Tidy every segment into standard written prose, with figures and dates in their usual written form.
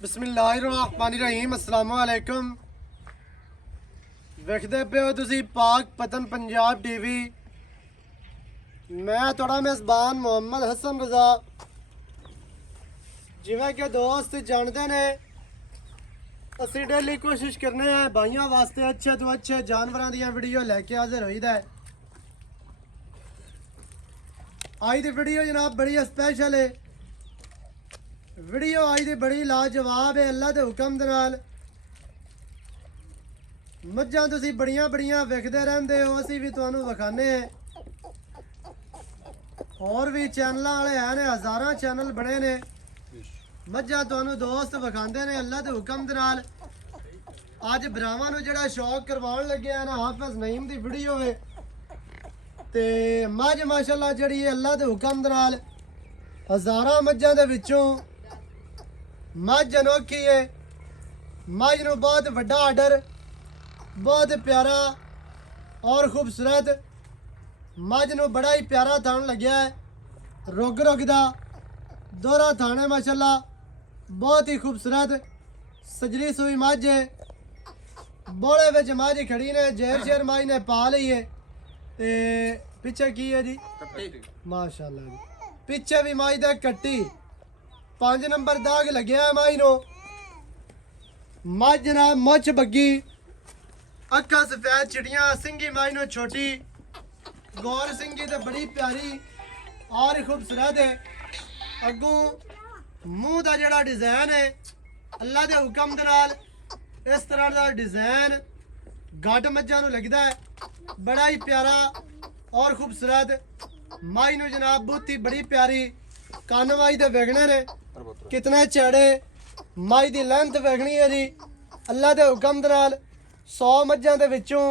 बिस्मिल्लाहिर्रहमानिर्रहीम अस्सलाम वालेकुम। वेखदे पे हो तुसी पाक पतन पंजाब टीवी। मैं थोड़ा मेज़बान मोहम्मद हसन रज़ा। जिवें कि दोस्त जानते ने असी डेली कोशिश करने हैं भाइयों वास्ते अच्छे तो अच्छे जानवरों दी वीडियो लैके हाजिर होईदा है। आज दी वीडियो जनाब बड़ी स्पेशल है। वीडियो आज दी बड़ी लाजवाब है। अल्लाह के हुक्म दे नाल मज्जां तुसी बड़ियां बड़ियां वेखदे रहंदे हो, असी भी तुहानू विखाने हैं। और भी चैनल वाले हैं, हज़ारां चैनल बने ने। मज्जां तुहानू दोस्त विखांदे ने अल्लाह के हुक्म दे नाल। अज भरावां नू जिहड़ा शौक करवाउण लगे हैं ना, हाफिज़ नईम दी वीडियो है ते मझ माशाअल्लाह जिहड़ी है अल्लाह के हुक्म दे नाल हज़ारां मज्जां दे विचों मझ अनोखी है। मझ नू बहुत वड्डा आर्डर, बहुत प्यारा और खूबसूरत मझ नू बड़ा ही प्यारा थान लग्या है। रुग रुग दा दोहरा थान है माशाअल्लाह, बहुत ही खूबसूरत सजरी सुई मझ है। बोले विच मझ खड़ी ने, जेर शेर मझ ने पा ली है। ते पिछे की है जी माशाअल्लाह जी, पिछे भी मझ दे कट्टी 5 नंबर दाग लग्या है मझ नू। मझ जनाब मुछ बग्गी, अखा सफेद चिड़ियां, सिंगी मझ नू छोटी, गौर सिंगी तो बड़ी प्यारी और खूबसूरत है। अगों मुंह का जिहड़ा डिजाइन है अल्लाह के हुक्म दे नाल इस तरह का डिजाइन गट मज्जां नू लगदा है, बड़ा ही प्यारा और खूबसूरत। मझ नू जनाब बहुत ही बड़ी प्यारी कन्न मझ दे वेखने ने कितने चढ़े। मझ दी लेंथ वेखनी है जी अल्लाह के हुक्म दे नाल 100 मज्जां दे विचों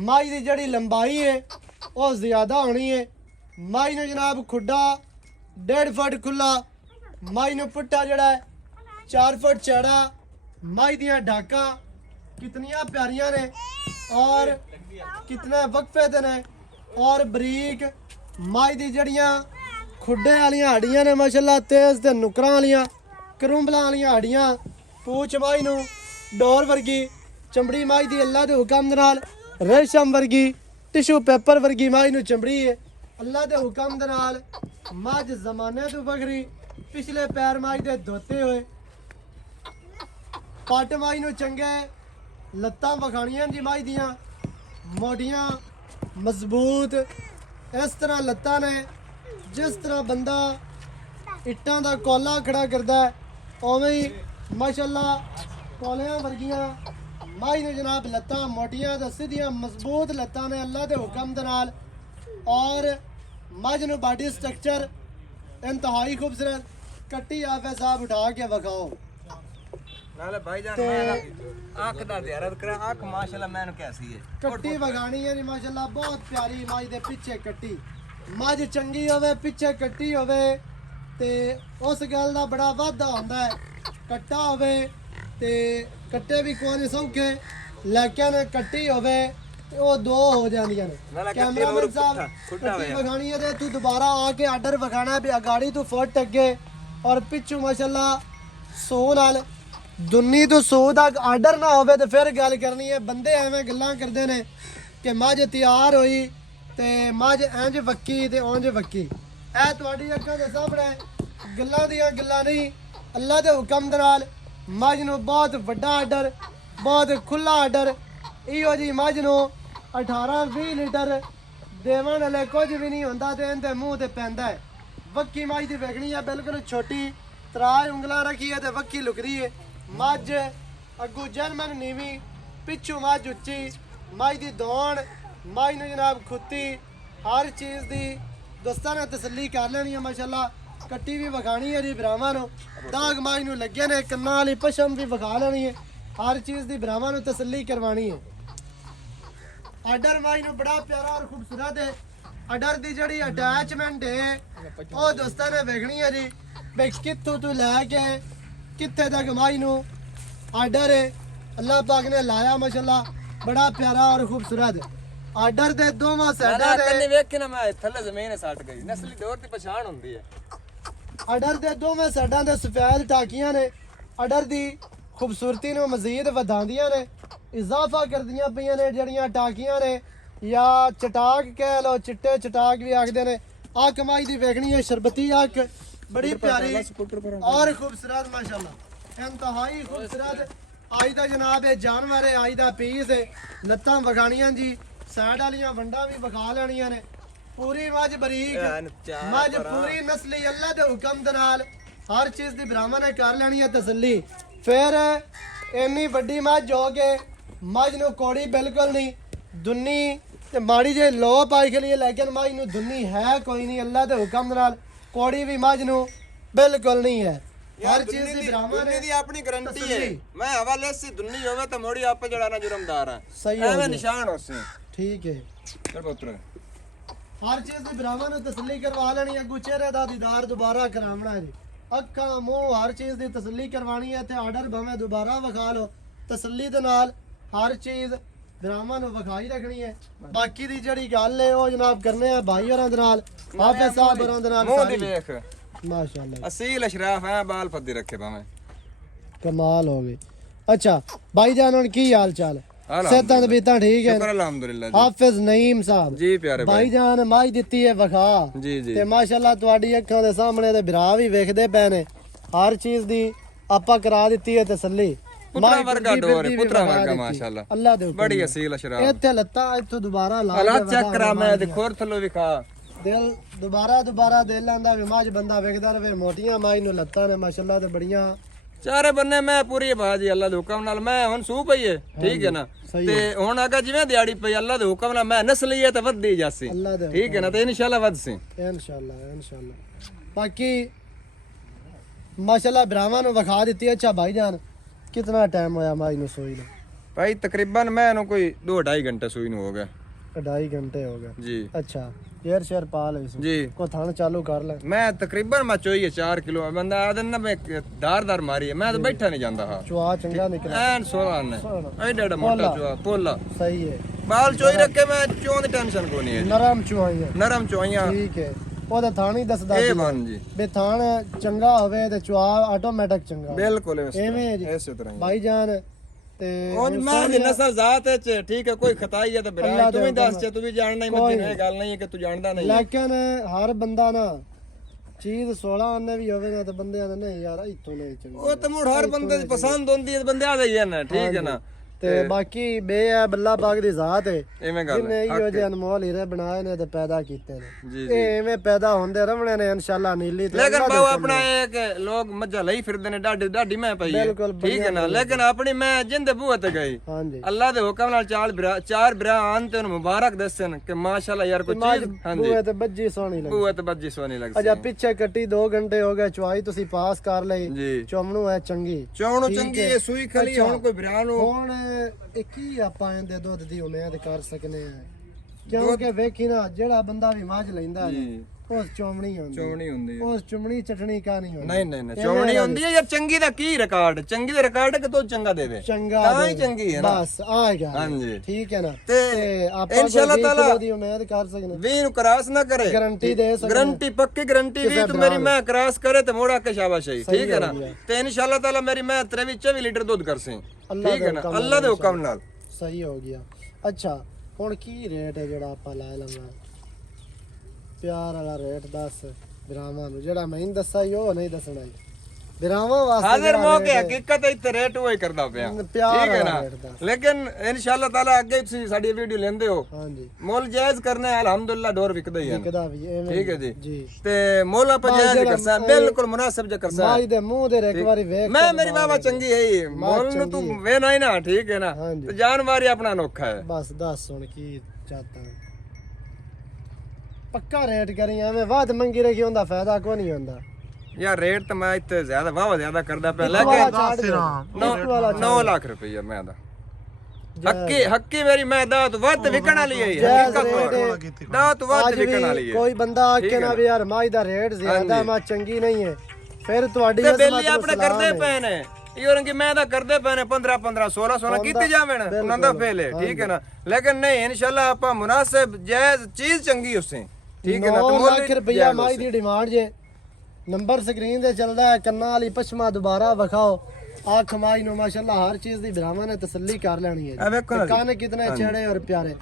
मझ दी जिहड़ी लंबाई है वह ज़्यादा होनी है। मझ नू जनाब खुड्डा 1.5 फुट खुला, मझ नू पुट्ठा जिहड़ा है 4 फुट चौड़ा। मझ दियां ढाकां कितनियां प्यारियां ने और कितने वक्फे दे ने और बरीक मझ दी जड़ियां खुड्डे वालियां हड्डियां ने माशाअल्लाह, तेज ते नुकरां वालियां करुंबलां वालियां हड्डियां। पूछ मझ नू डोर वर्गी, चमड़ी मझ दी अल्लाह के हुक्म दे नाल रेशम वर्गी, टिशू पेपर वर्गी मझ नू चमड़ी है। अल्लाह के हुक्म दे नाल मझ जमाने तो बखरी, पिछले पैर मझ दे धोते हुए, पट मझ नू चंगे, लत्तां वखाणियां जी मझ दियां मोटियां मजबूत। इस तरह लत्तां ने जिस तरह बंदा इट्टां दा कोला खड़ा करदा है उवें ही माशाअल्लाह कोलियां वर्गियां मझ नू जनाब लत्तां मोटियां ते सीधियां मजबूत लत्तां ने अल्लाह के हुक्म दे नाल। और मझ नू बॉडी स्ट्रक्चर इंतहाई खूबसूरत। कट्टी आफे साहब उठा के विखाओ नाले भाईजान मैं आंख दा ध्यान करा, आंख माशाल्लाह मैनू कैसी है। कट्टी वगानी है जी माशाल्लाह, बहुत प्यारी मझ दे पिछे कट्टी। मझ चंगी होवे पिछे कट्टी होवे ते उस गल दा बड़ा वाधा होंदा है। कट्टा होवे ते कट्टे भी कोई सौखे, लेकिन कट्टी होवे ते वो दो हो जांदियां ने। कैमरामैन साहब कट्टी वगानी है ते तू दोबारा आके आर्डर वगाना भी अगाड़ी तू फुट अगे और पिछू माशाल्लाह सो नाल दुन्नी तो 100 तक आर्डर ना होवे तो फिर गल करनी है। बंदे एवें गल्लां करदे ने कि मझ तैयार होई ते मझ इंज वक्की ते उंज वक्की। ऐ तुहाडी अक्खां दे सामने गल्लां दियां गल्लां नहीं, अल्लाह दे हुक्म दे नाल मझ नू बहुत वड्डा आर्डर, बहुत खुला आर्डर। इहो जी मझ नू 18-20 लीटर देवन वाले कुछ भी नहीं होंदा ते इहदे मूँह ते पैंदा है। वक्की मझ दी वेखनी है बिल्कुल छोटी, 3 उंगलां रखी है ते वक्की लुकदी है। मझ अगू जर्मन नीवी, पिछू मझ उच्ची, मझ दी दौड़, मझ नू जनाब खुत्ती, हर चीज़ दी दोस्तां ने तसल्ली कर लेनी है माशाअल्लाह। कट्टी भी विखानी है जी भरावां नू, दाग मझ नू लगे ने, कन्नां वाली पशम भी विखा लेनी है। हर चीज़ दी भरावां नू तसल्ली करवानी है। आर्डर मझ नू बड़ा प्यारा और खूबसूरत है। आर्डर दी जड़ी अटैचमेंट है वो दोस्तां ने वेखनी है जी भाई कित्थों तू लैके कित्थे तक मझ नू आर्डर है। अल्लाह पाक ने लाया माशाअल्लाह बड़ा प्यारा और खूबसूरत। आर्डर दे दोवां साइडां ते वेख के ना मैं थल्ले जमीन सट गई, नस्ली दौर दी पहचान हुंदी है। आर्डर दे दोवें साइडां ते सफेद टाकियां ने, ਅਡਰ ਦੀ ਖੂਬਸੂਰਤੀ ਨੂੰ ਮਜ਼ੀਦ ਵਧਾਉਂਦੀਆਂ ਨੇ, ਇਜ਼ਾਫਾ ਕਰਦੀਆਂ ਪਈਆਂ ਨੇ ਜਿਹੜੀਆਂ ਟਾਕੀਆਂ ਨੇ ਜਾਂ ਚਟਾਕ ਕਹਿ ਲਓ, ਚਿੱਟੇ ਚਟਾਕ ਵੀ ਆਖਦੇ ਨੇ। ਆ ਕਮਾਈ ਦੀ ਵੇਖਣੀ ਹੈ ਸ਼ਰਬਤੀ ਅੱਖ, ਬੜੀ ਪਿਆਰੀ ਔਰ ਖੂਬਸੂਰਤ ਮਾਸ਼ਾਅੱਲਾ, ਇੰਤਹਾਈ ਖੂਬਸੂਰਤ। ਅੱਜ ਦਾ ਜਨਾਬ ਇਹ ਜਾਨਵਰ ਹੈ, ਅੱਜ ਦਾ ਪੀਸ ਹੈ। ਲੱਤਾਂ ਵਿਖਾਣੀਆਂ ਜੀ, ਸਾਈਡ ਵਾਲੀਆਂ ਵੰਡਾਂ ਵੀ ਵਿਖਾ ਲੈਣੀਆਂ ਨੇ। ਪੂਰੀ ਮੱਝ ਬਰੀਕ ਮੱਝ, ਪੂਰੀ ਨਸਲੀ, ਅੱਲਾ ਦੇ ਹੁਕਮ ਦੇ ਨਾਲ ਹਰ ਚੀਜ਼ ਦੀ ਬਰਾਮਾ ਨੇ ਕਰ ਲੈਣੀ ਹੈ ਤਸੱਲੀ। ਫਿਰ ਇੰਨੀ ਵੱਡੀ ਮੱਝ ਹੋ ਕੇ ਮੱਝ ਨੂੰ ਕੋੜੀ ਬਿਲਕੁਲ ਨਹੀਂ, ਦੁੰਨੀ ਤੇ ਮਾੜੀ ਜੇ ਲੋ ਪਾਈ ਕੇ ਲਈ, ਲੇਕਿਨ ਮੱਝ ਨੂੰ ਦੁੰਨੀ ਹੈ ਕੋਈ ਨਹੀਂ, ਅੱਲਾ ਦੇ ਹੁਕਮ ਦੇ ਨਾਲ ਕੋੜੀ ਵੀ ਮੱਝ ਨੂੰ ਬਿਲਕੁਲ ਨਹੀਂ ਹੈ। ਹਰ ਚੀਜ਼ ਦੀ ਬਰਾਮਾ ਨੇ ਦੀ ਆਪਣੀ ਗਾਰੰਟੀ ਹੈ। ਮੈਂ ਹਵਾਲੇ ਸੇ ਦੁੰਨੀ ਹੋਵੇ ਤਾਂ ਮੋੜੀ ਆਪ ਜਿਹੜਾ ਨਾ ਜੁਰਮਦਾਰ ਹੈ, ਸਹੀ ਹੋ ਐਵੇਂ ਗਿਆ। ਨਿਸ਼ਾਨ ਹੋਸੇ। ਠੀਕ ਹੈ, ਚਲ ਪੁੱਤਰ ਹਰ ਚੀਜ਼ ਦੀ ਬਰਾਮਾ ਨੂੰ ਤਸੱਲੀ ਕਰਵਾ ਲੈਣੀ ਹੈ। ਅੱਗੂ ਚਿਹਰੇ ਦਾ ਦੀਦਾਰ ਦੁਬਾਰਾ ਕਰਾਉਣਾ ਜੀ, ਅੱਖਾਂ ਮੂੰਹ ਹਰ ਚੀਜ਼ ਦੀ ਤਸੱਲੀ ਕਰਵਾਣੀ ਹੈ। ਤੇ ਆਰਡਰ ਭਾਵੇਂ ਦੁਬਾਰਾ ਵਿਖਾ ਲਓ, ਤਸੱਲੀ ਦੇ ਨਾਲ ਹਰ ਚੀਜ਼ ਬਰਾਮਾ ਨੂੰ ਵਿਖਾਈ ਰੱਖਣੀ ਹੈ। ਬਾਕੀ ਦੀ ਜਿਹੜੀ ਗੱਲ ਹੈ ਉਹ ਜਨਾਬ ਕਰਨੇ ਆ ਭਾਈ ਹੋਰਾਂ ਦੇ ਨਾਲ, ਹਾਫਿਜ਼ ਸਾਹਿਬ ਹੋਰਾਂ ਦੇ ਨਾਲ। ਮੂੰਹ ਦੀ ਵੇਖ ਮਾਸ਼ਾਅੱਲਾ ਅਸੀਲ ਅਸ਼ਰਾਫ ਹੈ, ਬਾਲ ਫੱਦੀ ਰੱਖੇ ਭਾਵੇਂ, ਕਮਾਲ ਹੋ ਗਈ। ਅੱਛਾ ਭਾਈ ਜਾਨ, ਹੁਣ ਕੀ ਹਾਲ ਚਾਲ ਹੈ? ਸਿਹਤਾਂ ਤੇ ਬੀਤਾਂ ਠੀਕ ਹੈ? ਸ਼ੁਕਰ ਅਲਹਮਦੁਲਿल्लाह ਜੀ। ਹਾਫਿਜ਼ ਨਈਮ ਸਾਹਿਬ ਜੀ ਪਿਆਰੇ ਭਾਈ ਜਾਨ ਮਾਈ ਦਿੱਤੀ ਹੈ ਵਿਖਾ, ਜੀ ਜੀ ਤੇ ਮਾਸ਼ਾਅੱਲਾ ਤੁਹਾਡੀ ਅੱਖਾਂ ਦੇ ਸਾਹਮਣੇ ਤੇ ਬਿਰਾ ਵੀ ਵੇਖਦੇ ਪਏ ਨੇ। ਹਰ ਚੀਜ਼ ਦੀ ਆਪਾਂ ਕਰਾ ਦਿੱਤੀ ਹੈ ਤਸੱਲੀ। ਪੁੱਤਰਾ ਵਰਗਾ ਡੋਰ ਹੈ, ਪੁੱਤਰਾ ਵਰਗਾ ਮਾਸ਼ਾਅੱਲਾ, ਅੱਲਾ ਦੇ ਹੁਕਮ ਬੜੀ ਅਸੀਲ ਅਸ਼ਰਾਫ। ਇੱਥੇ ਲੱਤਾਂ ਇੱਥੋਂ ਦੁਬਾਰਾ ਲਾ ਹਾਲਾਤ ਕੇ ਚੈੱਕ ਕਰਾ, ਮੈਂ ਤੇ ਖੋਰ ਥੱਲੋਂ ਵਿਖਾ। ਦਿਲ ਦੁਬਾਰਾ ਦਿਲ ਆਂਦਾ ਵੀ ਮਾਝ ਬੰਦਾ ਵੇਖਦਾ ਰਵੇ। ਮੋਟੀਆਂ ਮਾਈ ਨੂੰ ਲੱਤਾਂ ਨੇ ਮਾਸ਼ਾਅੱਲਾ ਤੇ ਬੜੀਆਂ ਚਾਰੇ ਬੰਨੇ ਮੈਂ ਪੂਰੀ ਬਾਜੀ ਅੱਲਾ ਦੇ ਹੁਕਮ ਨਾਲ ਮੈਂ ਹੁਣ ਸੂ ਪਈ ਹੈ, ਠੀਕ ਹੈ ਨਾ। ਤੇ ਹੁਣ ਅਗਾ ਜਿਵੇਂ ਦਿਹਾੜੀ ਪਈ ਅੱਲਾ ਦੇ ਹੁਕਮ ਨਾਲ ਮੈਂ ਨਸਲੀਏ ਤੇ ਵੱਧਦੀ ਜਾਸੀ, ਅੱਲਾ ਦੇ ਠੀਕ ਹੈ ਨਾ। ਤੇ ਇਨਸ਼ਾਅੱਲਾ ਵੱਧਸੀ ਇਨਸ਼ਾਅੱਲਾ। ਬਾਕੀ ਮਾਸ਼ਾਅੱਲਾ ਬਰਾਵਾਂ ਨੂੰ ਵਿਖਾ ਦਿੱਤੀ। ਅੱਛਾ ਭਾਈ ਜਾਨ, ਕਿੰਨਾ ਟਾਈਮ ਹੋਇਆ ਮਾਈ ਨੂੰ ਸੋਈ ਨੂੰ? ਭਾਈ ਤਕਰੀਬਨ ਮੈਂ ਇਹਨੂੰ ਕੋਈ 2-2.5 ਘੰਟੇ ਸੂਈ ਨੂੰ ਹੋ ਗਿਆ। 2.5 ਘੰਟੇ ਹੋ ਗਏ ਜੀ ਅੱਛਾ। ਸ਼ੇਰ ਪਾ ਲਈ ਸੀ ਜੀ। ਕੋ ਥਣ ਚਾਲੂ ਕਰ ਲੈ। ਮੈਂ ਤਕਰੀਬਨ ਮੈਂ ਚੋਈ 4 ਕਿਲੋ ਬੰਦਾ ਆਦਨ ਨਾ ਮੈਂ ਦਾਰ ਮਾਰੀ ਹੈ, ਮੈਂ ਤਾਂ ਬੈਠਾ ਨਹੀਂ ਜਾਂਦਾ ਹਾਂ। ਚੁਆ ਚੰਗਾ ਨਿਕਲਿਆ ਐਨ ਸੋਹਣਾ ਨੇ ਐਡਾ ਮੋਟਾ ਚੁਆ ਪੋਲਾ, ਸਹੀ ਹੈ। ਬਾਲ ਚੋਈ ਰੱਖੇ, ਮੈਂ ਚੋਂ ਦੀ ਟੈਨਸ਼ਨ ਕੋ ਨਹੀਂ ਹੈ। ਨਰਮ ਚੁਆਈਆਂ, ਨਰਮ ਚੋਈਆਂ, ਠੀਕ ਹੈ। ਉਹਦਾ ਥਾਣ ਹੀ ਦੱਸਦਾ ਇਹ ਬਣ ਜੀ ਬੇ ਥਾਣ ਚੰਗਾ ਹੋਵੇ ਤੇ ਚੁਆ ਆਟੋਮੈਟਿਕ ਚੰਗਾ। ਬਿਲਕੁਲ ਐਵੇਂ ਹੈ ਜੀ ਇਸੇ ਤਰ੍ਹਾਂ ਭਾਈ ਜਾਨ। ਤੇ ਉਹ ਮੈਂ ਦੀ ਨਸਲ ਜ਼ਾਤ ਚ ਠੀਕ ਹੈ, ਕੋਈ ਖਤਾਈ ਹੈ ਤਾਂ ਬਿਰਾ ਤੂੰ ਵੀ ਦੱਸ ਚ, ਤੂੰ ਵੀ ਜਾਣਨਾ ਹੀ ਮੱਦੀ ਇਹ ਗੱਲ ਨਹੀਂ ਹੈ ਕਿ ਤੂੰ ਜਾਣਦਾ ਨਹੀਂ। ਲੇਕਿਨ ਹਰ ਬੰਦਾ ਨਾ ਚੀਜ਼ 16 ਆਨੇ ਵੀ ਹੋਵੇ ਨਾ ਤੇ ਬੰਦਿਆਂ ਨੇ ਨਹੀਂ ਯਾਰ ਇੱਥੋਂ ਨਹੀਂ ਚੰਗਾ। ਉਹ ਤਾਂ ਮੁੜ ਹਰ ਬੰਦੇ ਦੀ ਪਸੰਦ ਹੁੰਦੀ ਹੈ, ਬੰਦਿਆਂ ਦਾ ਹੀ ਹੈ ਨਾ, ਠੀਕ ਹੈ ਨਾ। ਤੇ ਬਾਕੀ ਬੇ ਹੈ ਬੱਲਾ ਬਾਗ ਦੀ ਜ਼ਾਤ ਹੈ, ਐਵੇਂ ਗੱਲ ਜਿਹਨੇ ਇਹੋ ਜਿਹੇ ਅਨਮੋਲ ਹੀਰੇ ਬਣਾਏ ਨੇ ਤੇ ਪੈਦਾ ਕੀਤੇ ਨੇ। ਜੀ ਇਹ ਐਵੇਂ ਪੈਦਾ ਹੁੰਦੇ ਰਹਿਣੇ ਨੇ ਇਨਸ਼ਾਅੱਲਾ ਨੀਲੀ ਤੇ। ਲੇਕਿਨ ਬਾਬਾ ਆਪਣਾ ਇਹ ਕਿ ਲੋਕ ਮੱਝਾਂ ਲਈ ਫਿਰਦੇ ਨੇ, ਡਾਡੀ ਮੈਂ ਪਈ ਹੈ, ਠੀਕ ਹੈ ਨਾ। ਲੇਕਿਨ ਆਪਣੀ ਮੈਂ ਜਿੰਦੇ ਬੂਹੇ ਤੇ ਗਈ, ਹਾਂਜੀ ਅੱਲਾ ਦੇ ਹੁਕਮ ਨਾਲ ਚਾਰ ਬਿਰਾ ਆਨ ਤੇ ਉਹਨੂੰ ਮੁਬਾਰਕ ਦੱਸਣ ਕਿ ਮਾਸ਼ਾਅੱਲਾ ਯਾਰ ਕੋਈ ਚੀਜ਼। ਹਾਂਜੀ ਬੂਹੇ ਤੇ ਬੱਜੀ ਸੋਹਣੀ ਲੱਗੀ। ਬੂਹੇ ਤੇ ਬੱਜੀ ਸੋਹਣੀ ਲੱਗਦੀ। ਅਜਾ ਪਿੱਛੇ ਕੱਟੀ 2 ਘੰਟੇ ਹੋ ਗਏ, ਚੁਆਈ ਤੁਸੀਂ ਪਾਸ ਕਰ ਲਈ। ਜੀ ਚੋਮਣੂ ਹੈ ਚੰਗੀ, ਚੌਣੂ ਚੰਗੀ ਹੈ, ਸੂਈ ਖਲੀ। ਹੁਣ ਕੋਈ ਬਿਰਾ ਨੂੰ ਹੁਣ ਇਹ ਕੀ ਆਪਾਂ ਇਹਦੇ ਦੁੱਧ ਦੀ ਉਮੀਦ ਕਰ ਸਕਨੇ ਆ? ਕਿਉਂਕਿ ਵੇਖੀ ਨਾ ਜਿਹੜਾ ਬੰਦਾ ਵੀ ਮੱਝ ਲੈਂਦਾ ਹੈ ਉਸ ਚੋਮਣੀ ਹੁੰਦੀ, ਚੌਣੀ ਹੁੰਦੀ ਹੈ। ਉਸ ਚੁੰਮਣੀ ਚਟਣੀ ਕਾ ਨਹੀਂ ਹੁੰਦੀ। ਨਹੀਂ ਚੌਣੀ ਹੁੰਦੀ ਹੈ ਯਾਰ। ਚੰਗੀ ਦਾ ਕੀ ਰਿਕਾਰਡ? ਚੰਗੀ ਦਾ ਰਿਕਾਰਡ ਕਿ ਤੂੰ ਚੰਗਾ ਦੇਵੇ, ਚੰਗਾ ਤਾਂ ਹੀ ਚੰਗੀ ਹੈ ਨਾ। ਬਸ ਆ ਗਿਆ। ਹਾਂਜੀ ਠੀਕ ਹੈ ਨਾ। ਤੇ ਆਪਾਂ ਇਨਸ਼ਾਅੱਲਾ ਤਾਲਾ ਦੀ ਉਮੀਦ ਕਰ ਸਕਨੇ। ਵੀ ਨੂੰ ਕਰਾਸ ਨਾ ਕਰੇ, ਗਾਰੰਟੀ ਦੇ ਸਕਨੇ। ਗਾਰੰਟੀ ਪੱਕੀ ਗਾਰੰਟੀ ਵੀ ਤੂੰ ਮੇਰੀ ਮੈਂ ਕਰਾਸ ਕਰੇ ਤੇ ਮੋੜਾ ਕੇ ਸ਼ਾਬਾਸ਼ੀ, ਠੀਕ ਹੈ ਨਾ। ਤੇ ਇਨਸ਼ਾਅੱਲਾ ਤਾਲਾ ਮੇਰੀ ਮੈਂ 23-24 ਲੀਟਰ ਦੁੱਧ ਕਰਸੀ, ਠੀਕ ਹੈ ਨਾ, ਅੱਲਾ ਦੇ ਹੁਕਮ ਨਾਲ। ਸਹੀ ਹੋ ਗਿਆ। ਅੱਛਾ ਹੁਣ ਕੀ ਰੇਟ ਹੈ ਜਿਹੜਾ ਆਪਾਂ ਲੈ ਲਵਾਂ? ਪਿਆਰ ਵਾਲਾ ਰੇਟ ਦੱਸ ਬਿਰਾਵਾਂ ਨੂੰ, ਜਿਹੜਾ ਮੈਂ ਦੱਸਾ ਹੀ ਉਹ ਨਹੀਂ ਦੱਸਣਾ ਜੀ ਬਿਰਾਵਾਂ ਵਾਸਤੇ। ਹਾਜ਼ਰ ਮੌਕੇ ਹਕੀਕਤ ਇੱਥੇ ਰੇਟ ਉਹ ਹੀ ਕਰਦਾ ਪਿਆ, ਪਿਆਰ ਠੀਕ ਹੈ ਨਾ। ਵਾਲਾ ਰੇਟ ਦੱਸ। ਲੇਕਿਨ ਇਨਸ਼ਾਅੱਲਾ ਤਾਲਾ ਅੱਗੇ ਤੁਸੀਂ ਸਾਡੀ ਵੀਡੀਓ ਲੈਂਦੇ ਹੋ, ਹਾਂਜੀ ਮੁੱਲ ਜਾਇਜ਼ ਕਰਨਾ ਹੈ, ਅਲਹਮਦੁਲਿਲਾ ਡੋਰ ਵਿਕਦਾ ਹੀ ਹੈ, ਕਿਦਾ ਵੀ ਐਵੇਂ ਠੀਕ ਹੈ ਜੀ। ਜੀ ਤੇ ਮੁੱਲ ਆਪਾਂ ਜਾਇਜ਼ ਕਰਸਾ, ਬਿਲਕੁਲ ਮੁਨਾਸਿਬ ਜਿਹਾ ਕਰਸਾ। ਮਾਈ ਦੇ ਮੂੰਹ ਦੇ ਇੱਕ ਵਾਰੀ ਵੇਖ ਮੈਂ ਮੇਰੀ ਬਾਬਾ ਚੰਗੀ ਹੈ ਹੀ, ਮੁੱਲ ਨੂੰ ਤੂੰ ਵੇਨਾ ਹੀ ਨਾ, ਠੀਕ ਹੈ ਨਾ। ਤੇ ਜਾਨਵਾਰੀ ਆਪਣਾ ਅਨੋਖਾ ਹੈ। ਬਸ ਦੱਸ ਹੁਣ ਕੀ ਚਾਹਤਾ ਪੱਕਾ ਰੇਟ ਕਰੀ, ਐਵੇਂ ਵੱਧ ਮੰਗੀ ਰਹੀ ਹੁੰਦਾ ਫਾਇਦਾ ਕੋਈ ਨਹੀਂ ਹੁੰਦਾ ਯਾਰ। ਰੇਟ ਤਾਂ ਮੈਂ ਇੱਥੇ ਜ਼ਿਆਦਾ ਵਾਵਾ ਜ਼ਿਆਦਾ ਕਰਦਾ ਪਿਆ, ਲੇਕਿਨ 9 ਲੱਖ ਰੁਪਏ ਮੈਂ ਦਾ ਹੱਕੀ ਮੇਰੀ ਮੈਂ ਦਾਤ ਵੱਧ ਵਿਕਣ ਵਾਲੀ ਹੈ, ਹਕੀਕਤ ਦਾਤ ਵੱਧ ਵਿਕਣ ਵਾਲੀ ਹੈ। ਕੋਈ ਬੰਦਾ ਆਖੇ ਨਾ ਵੀ ਯਾਰ ਮਾਈ ਦਾ ਰੇਟ ਜ਼ਿਆਦਾ ਮੈਂ ਚੰਗੀ ਨਹੀਂ ਹੈ, ਫਿਰ ਤੁਹਾਡੀ ਤੇ ਬੇਲੀ ਆਪਣੇ ਕਰਦੇ ਪਏ ਨੇ ਇਹ ਕਿ ਮੈਂ ਤਾਂ ਕਰਦੇ ਪਏ ਨੇ 15 16 ਕੀਤੀ ਜਾਵਣ ਉਹਨਾਂ ਦਾ ਫੇਲ ਹੈ, ਠੀਕ ਹੈ ਨਾ। ਲੇਕਿਨ ਨਹੀਂ ਇਨਸ਼ਾਅੱਲਾ ਆਪਾਂ ਮੁਨਾਸਿਬ ਜਾਇਜ਼ ਚੀਜ਼ ਚੰਗੀ ਉਸੇ, ਠੀਕ ਹੈ ਨਾ। 9 ਲੱਖ ਰੁਪਇਆ ਮਾਈ ਦੀ ਡਿਮਾਂਡ ਜੇ। ਨੰਬਰ ਸਕਰੀਨ ਤੇ ਚੱਲਦਾ ਹੈ, ਕੰਨਾਂ ਵਾਲੀ ਪਛਮਾ ਦੁਬਾਰਾ ਵਿਖਾਓ। आ कमाई नो माशाल्लाह हर चीज दी भरावां ने तसल्ली कर लेनी है ਆ ਵੇਖੋ ਨਾ कान कितने चढ़े और प्यारे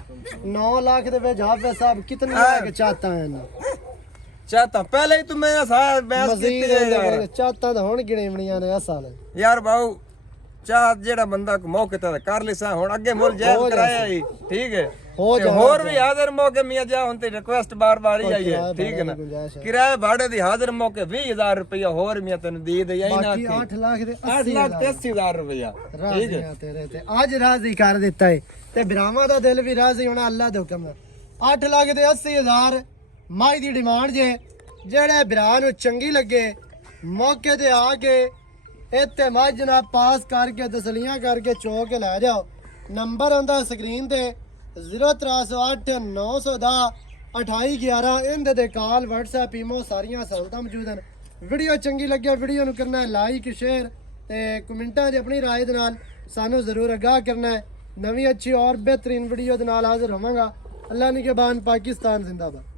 9 लाख दे विच हाफिज साहब कितनी लाख चाहता है ना ਚਾਹਤਾ ਪਹਿਲੇ ਹੀ ਤੂੰ ਮੈਂ ਸਾਰਾ ਬੈਸ ਕੀਤੀ मजीद ਹੈ ਯਾਰ चाहता तो हुन गिणीवणियां ने असल ਯਾਰ ਬਾਊ ਚਾਹ ਜਿਹੜਾ ਬੰਦਾ ਕੋ ਮੌਕੇ ਤੇ ਕਰ ਲਿਸਾ ਹੁਣ ਅੱਗੇ ਮੁੱਲ ਜਾਇਜ਼ ਕਰਾਇਆ ਹੀ ਠੀਕ ਹੈ हो ਤੇ ਹੋਰ ਵੀ ਹਾਜ਼ਰ ਮੌਕੇ ਮੀਆਂ ਜਾ ਹੁਣ ਤੇ ਰਿਕੁਐਸਟ ਬਾਰ-ਬਾਰ ਹੀ ਆਈ ਹੈ ਠੀਕ ਹੈ ਨਾ ਕਿਰਾਏ ਭਾੜੇ ਦੀ ਹਾਜ਼ਰ ਮੌਕੇ 20000 ਰੁਪਇਆ ਹੋਰ ਮੀਆਂ ਤੈਨੂੰ ਦੇ ਦੇ ਆਈ ਨਾ बाकी 8 लाख दे 8 ਲੱਖ 80000 ਰੁਪਇਆ ਠੀਕ ਹੈ ਰਾਜ਼ੀਆਂ ਤੇਰੇ ਤੇ ਅੱਜ ਰਾਜ਼ੀ ਕਰ ਦਿੱਤਾ ਏ ਤੇ ਭਰਾਵਾਂ ਦਾ ਦਿਲ ਵੀ ਰਾਜ਼ੀ ਹੋਣਾ ਅੱਲਾ ਦੇ ਹੁਕਮ ਨਾਲ 8 ਲੱਖ ਦੇ 80000 ਮਾਈ ਦੀ ਡਿਮਾਂਡ ਜੇ ਜਿਹੜੇ ਭਰਾ ਨੂੰ ਚੰਗੀ ਲੱਗੇ ਮੌਕੇ ਤੇ ਆ ਕੇ ਇੱਥੇ ਮੱਝ ਜਨਾਬ ਪਾਸ ਕਰਕੇ ਤਸਲੀਆਂ ਕਰਕੇ ਚੋ ਕੇ ਲੈ ਜਾਓ ਨੰਬਰ ਆਉਂਦਾ ਸਕਰੀਨ ਤੇ 0308 910 2811 ਇਹਦੇ ਤੇ ਕਾਲ WhatsApp ਈਮੋ ਸਾਰੀਆਂ ਸਹੂਲਤਾਂ ਮੌਜੂਦ ਹਨ ਵੀਡੀਓ ਚੰਗੀ ਲੱਗਿਆ ਵੀਡੀਓ ਨੂੰ ਕਰਨਾ ਹੈ ਲਾਈਕ ਸ਼ੇਅਰ ਤੇ ਕਮੈਂਟਾਂ 'ਚ ਆਪਣੀ ਰਾਏ ਦੇ ਨਾਲ ਸਾਨੂੰ ਜ਼ਰੂਰ ਆਗਾਹ ਕਰਨਾ ਹੈ ਨਵੀਂ ਅੱਛੀ ਔਰ ਬਿਹਤਰੀਨ ਵੀਡੀਓ ਦੇ ਨਾਲ ਹਾਜ਼ਰ ਹੋਵਾਂਗਾ ਅੱਲਾ ਨਿਗਹਿਬਾਨ ਪਾਕਿਸਤਾਨ ਜ਼ਿੰਦਾਬਾਦ